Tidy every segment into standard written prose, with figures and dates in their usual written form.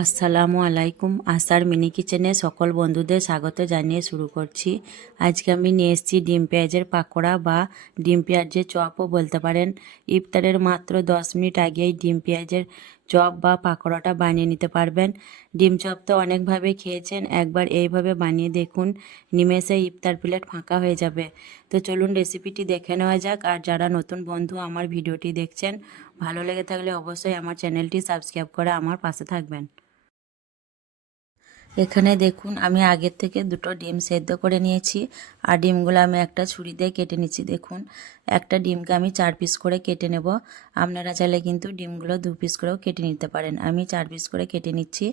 আসসালামু আলাইকুম। আসার মিনি কিচেনে সকল বন্ধুদের স্বাগত জানিয়ে শুরু করছি। আজকে আমি নিয়ে এসেছি ডিম পেঁয়াজের পাকোড়া বা ডিম পেঁয়াজের চপও বলতে পারেন। ইফতারের মাত্র 10 মিনিট আগেই ডিম পেঁয়াজের চপ বা পাকোড়াটা বানিয়ে নিতে পারবেন। ডিম চপ তো অনেকভাবে খেয়েছেন, একবার এইভাবে বানিয়ে দেখুন, নিমেষে ইফতার প্লেট ফাঁকা হয়ে যাবে। তো চলুন রেসিপিটি দেখে নেওয়া যাক। আর যারা নতুন বন্ধু আমার ভিডিওটি দেখছেন, ভালো লেগে থাকলে অবশ্যই আমার চ্যানেলটি সাবস্ক্রাইব করে আমার পাশে থাকবেন। এখানে দেখুন আমি আগের থেকে দুটো ডিম সেদ্ধ করে নিয়েছি আর ডিমগুলো আমি একটা ছুরি দিয়ে কেটে নিচ্ছি। দেখুন একটা ডিমকে আমি 4 পিস করে কেটে নেব। আপনারা চাইলে কিন্তু ডিমগুলো 2 পিস করেও কেটে নিতে পারেন। আমি 4 পিস করে কেটে নিচ্ছি।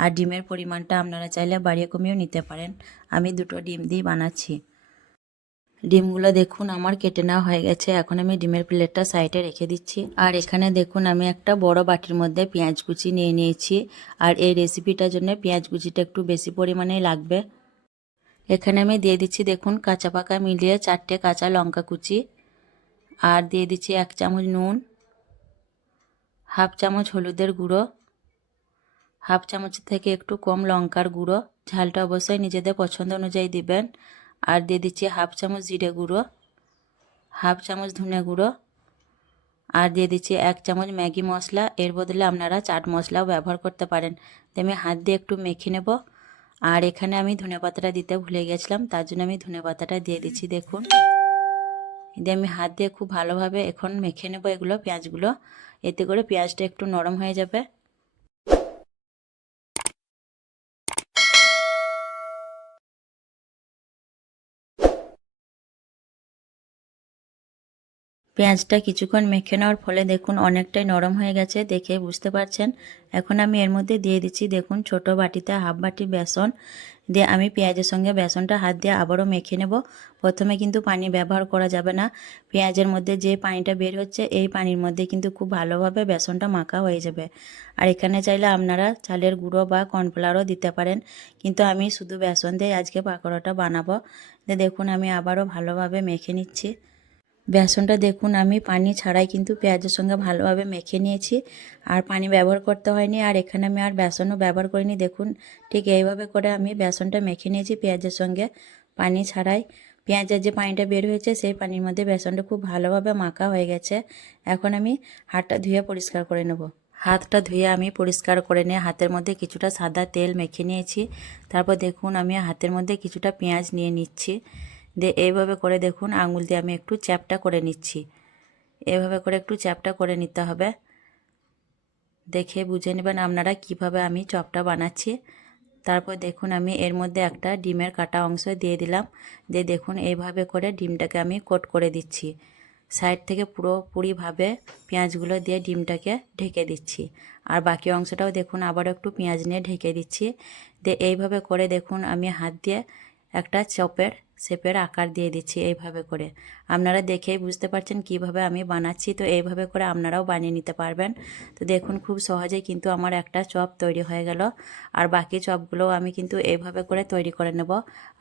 আর ডিমের পরিমাণটা আপনারা চাইলে বাড়িয়ে কমিয়েও নিতে পারেন। আমি দুটো ডিম দিয়ে বানাচ্ছি। ডিমগুলো দেখুন আমার কেটে নেওয়া হয়ে গেছে। এখন আমি ডিমের প্লেটটা সাইডে রেখে দিচ্ছি। আর এখানে দেখুন আমি একটা বড় বাটির মধ্যে পেঁয়াজ কুচি নিয়ে নিয়েছি। আর এই রেসিপিটার জন্য পেঁয়াজ কুচিটা একটু বেশি পরিমাণেই লাগবে। এখানে আমি দিয়ে দিচ্ছি দেখুন কাঁচা পাকা মিলিয়ে 4টে কাঁচা লঙ্কা কুচি। আর দিয়ে দিচ্ছি 1 চামচ নুন, হাফ চামচ হলুদের গুঁড়ো, হাফ চামচ থেকে একটু কম লঙ্কার গুঁড়ো, ঝালটা অবশ্যই নিজেদের পছন্দ অনুযায়ী দিবেন। আর দিয়ে দিচ্ছি হাফ চামচ জিরে গুঁড়ো, হাফ চামচ ধনে গুঁড়ো, আর দিয়ে দিচ্ছি 1 চামচ ম্যাগি মশলা। এর বদলে আপনারা চাট মশলাও ব্যবহার করতে পারেন। তো আমি হাত দিয়ে একটু মেখে নেব। আর এখানে আমি ধনেপাতাটা দিতে ভুলে গেছিলাম, তার জন্য আমি ধনেপাতাটা দিয়ে দিচ্ছি। দেখুন দিয়ে আমি হাত দিয়ে খুব ভালোভাবে এখন মেখে নেব এগুলো পেঁয়াজগুলো, এতে করে পেঁয়াজটা একটু নরম হয়ে যাবে। পেঁয়াজটা কিছুক্ষণ মেখে নেওয়ার ফলে দেখুন অনেকটাই নরম হয়ে গেছে, দেখে বুঝতে পারছেন। এখন আমি এর মধ্যে দিয়ে দিচ্ছি দেখুন ছোট বাটিতে হাফ বাটি বেসন দিয়ে আমি পেঁয়াজের সঙ্গে বেসনটা হাত দিয়ে আবারও মেখে নেব। প্রথমে কিন্তু পানি ব্যবহার করা যাবে না। পেঁয়াজের মধ্যে যে পানিটা বের হচ্ছে এই পানির মধ্যে কিন্তু খুব ভালোভাবে বেসনটা মাখা হয়ে যাবে। আর এখানে চাইলে আপনারা চালের গুঁড়ো বা কর্নফ্লাওয়ারও দিতে পারেন, কিন্তু আমি শুধু বেসন দিয়ে আজকে পাকোড়াটা বানাবো। দেখুন আমি আবারও ভালোভাবে মেখে নিচ্ছি। বেসনটা দেখুন আমি পানি ছাড়াই কিন্তু পেঁয়াজের সঙ্গে ভালোভাবে মেখে নিয়েছি, আর পানি ব্যবহার করতে হয়নি। আর এখানে আমি আর বেসনও ব্যবহার করিনি। দেখুন ঠিক এইভাবে করে আমি বেসনটা মেখে নিয়েছি পেঁয়াজের সঙ্গে পানি ছাড়াই। পেঁয়াজের যে পানিটা বের হয়েছে সেই পানির মধ্যে বেসনটা খুব ভালোভাবে মাখা হয়ে গেছে। এখন আমি হাতটা ধুয়ে পরিষ্কার করে নেব। হাতটা ধুয়ে আমি পরিষ্কার করে নিয়ে হাতের মধ্যে কিছুটা সাদা তেল মেখে নিয়েছি। তারপর দেখুন আমি হাতের মধ্যে কিছুটা পেঁয়াজ নিয়ে নিচ্ছি। দিয়ে এইভাবে করে দেখুন আঙুল দিয়ে আমি একটু চ্যাপটা করে নিচ্ছি। এভাবে করে একটু চ্যাপটা করে নিতে হবে। দেখে বুঝে নেবেন আপনারা কিভাবে আমি চপটা বানাচ্ছি। তারপর দেখুন আমি এর মধ্যে একটা ডিমের কাটা অংশ দিয়ে দিলাম। দিয়ে দেখুন এইভাবে করে ডিমটাকে আমি কোট করে দিচ্ছি। সাইড থেকে পুরোপুরিভাবে পেঁয়াজগুলো দিয়ে ডিমটাকে ঢেকে দিচ্ছি। আর বাকি অংশটাও দেখুন আবার একটু পেঁয়াজ নিয়ে ঢেকে দিচ্ছি। দিয়ে এইভাবে করে দেখুন আমি হাত দিয়ে একটা চপের শেপের আকার দিয়ে দিচ্ছি এইভাবে করে। আপনারা দেখেই বুঝতে পারছেন কিভাবে আমি বানাচ্ছি। তো এইভাবে করে আপনারাও বানিয়ে নিতে পারবেন। তো দেখুন খুব সহজেই কিন্তু আমার একটা চপ তৈরি হয়ে গেল। আর বাকি চপগুলোও আমি কিন্তু এইভাবে করে তৈরি করে নেব।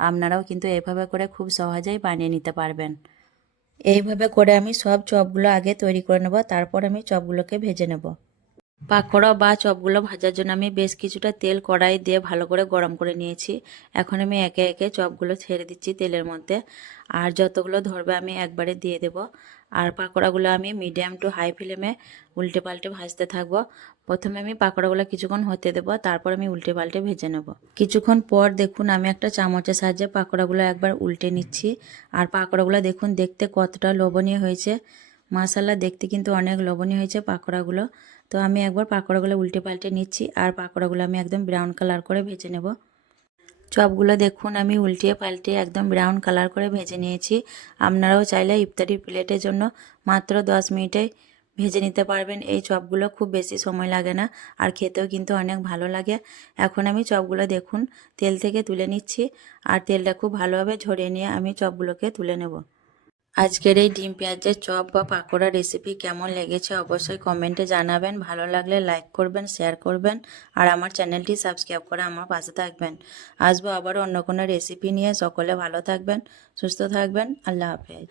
আপনারাও কিন্তু এইভাবে করে খুব সহজেই বানিয়ে নিতে পারবেন। এইভাবে করে আমি সব চপগুলো আগে তৈরি করে নেব, তারপর আমি চপগুলোকে ভেজে নেব। পাকোড়া বা চপগুলো ভাজার জন্য আমি বেশ কিছুটা তেল কড়াই দিয়ে ভালো করে গরম করে নিয়েছি। এখন আমি একে একে চপগুলো ছেড়ে দিচ্ছি তেলের মধ্যে। আর যতগুলো ধরবে আমি একবারে দিয়ে দেব। আর পাকোড়াগুলো আমি মিডিয়াম টু হাই ফ্লেমে উল্টে পাল্টে ভাজতে থাকবো। প্রথমে আমি পাকোড়াগুলো কিছুক্ষণ হতে দেবো, তারপর আমি উল্টে পাল্টে ভেজে নেব। কিছুক্ষণ পর দেখুন আমি একটা চামচের সাহায্যে পাকোড়াগুলো একবার উল্টে নিচ্ছি। আর পাকোড়াগুলো দেখুন দেখতে কতটা লোভনীয় হয়েছে। মাশাআল্লাহ দেখতে কিন্তু অনেক লোভনীয় হয়েছে পাকোড়াগুলো। তো আমি একবার পাকোড়াগুলো উল্টে পাল্টে নিচ্ছি। আর পাকোড়াগুলো আমি একদম ব্রাউন কালার করে ভেজে নেব। চপগুলো দেখুন আমি উল্টিয়ে পাল্টে একদম ব্রাউন কালার করে ভেজে নিয়েছি। আপনারাও চাইলে ইফতারির প্লেটের জন্য মাত্র 10 মিনিটে ভেজে নিতে পারবেন। এই চপগুলো খুব বেশি সময় লাগে না, আর খেতেও কিন্তু অনেক ভালো লাগে। এখন আমি চপগুলো দেখুন তেল থেকে তুলে নিচ্ছি। আর তেলটা খুব ভালোভাবে ঝরিয়ে নিয়ে আমি চপগুলোকে তুলে নেব। আজকের এই ডিম পেঁয়াজের চপ বা পাকোড়া রেসিপি কেমন লেগেছে অবশ্যই কমেন্টে জানাবেন। ভালো লাগলে লাইক করবেন, শেয়ার করবেন, আর আমার চ্যানেলটি সাবস্ক্রাইব করে আমার পাশে থাকবেন। আসবো আবারও অন্য কোনো রেসিপি নিয়ে। সকলে ভালো থাকবেন, সুস্থ থাকবেন। আল্লাহ হাফেজ।